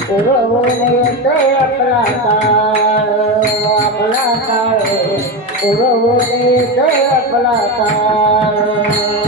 पुरवून येतोय आपला काळ पुरवून येतोय आपला काळ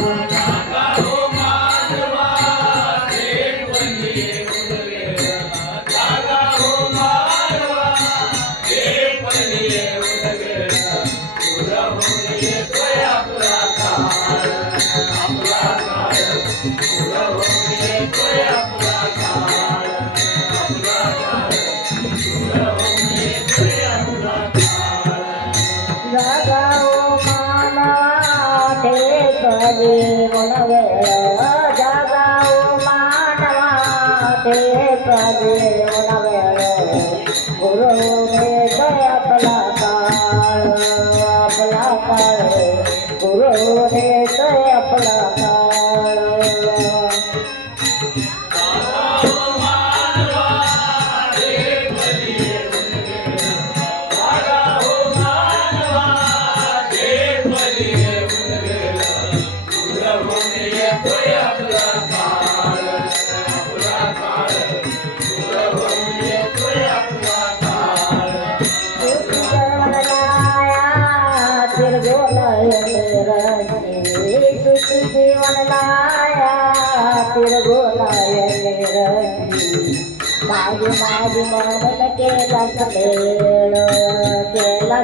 माझी मन केला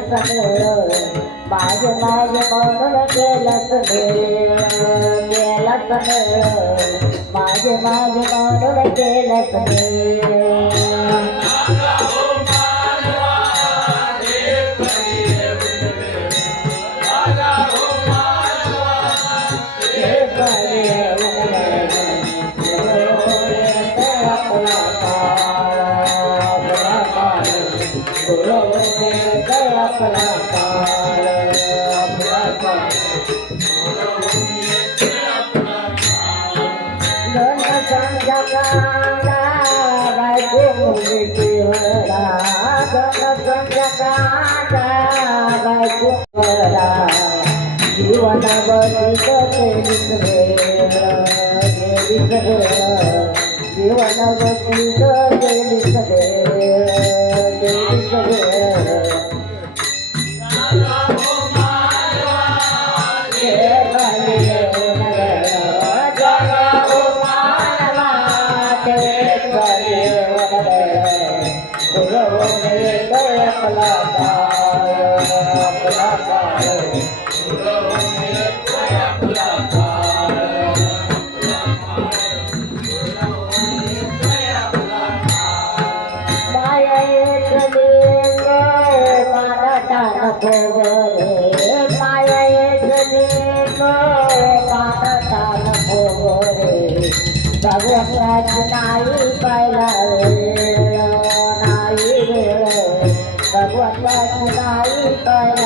समेळ माझे मन केला समेळ माझे मन केला समेळ नाही पाहिला नाही वेळ भगवंताची नाही पाहिला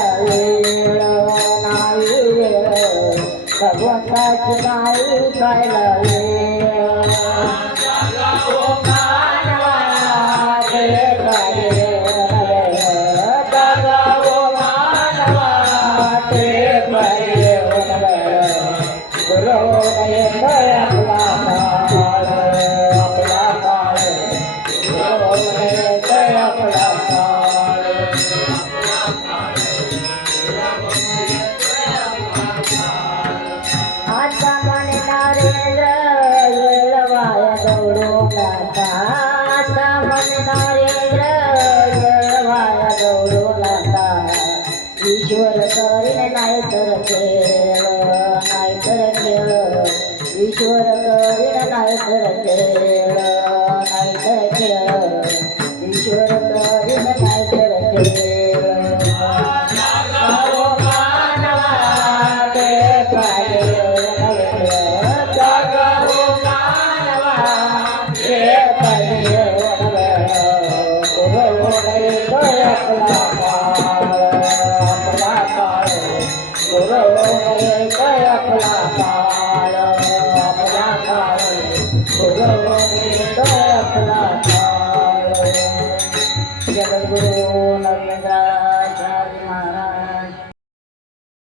नाही वेळ भगवंताची नाही पाहिला ईश्वर करीन नाही तर खेळ नाही तर खेळ ईश्वर करीन नाही तर खेळ नाही तर खेळ ईश्वर करीन नाही तर खेळ जगद्गुरु नरेंद्र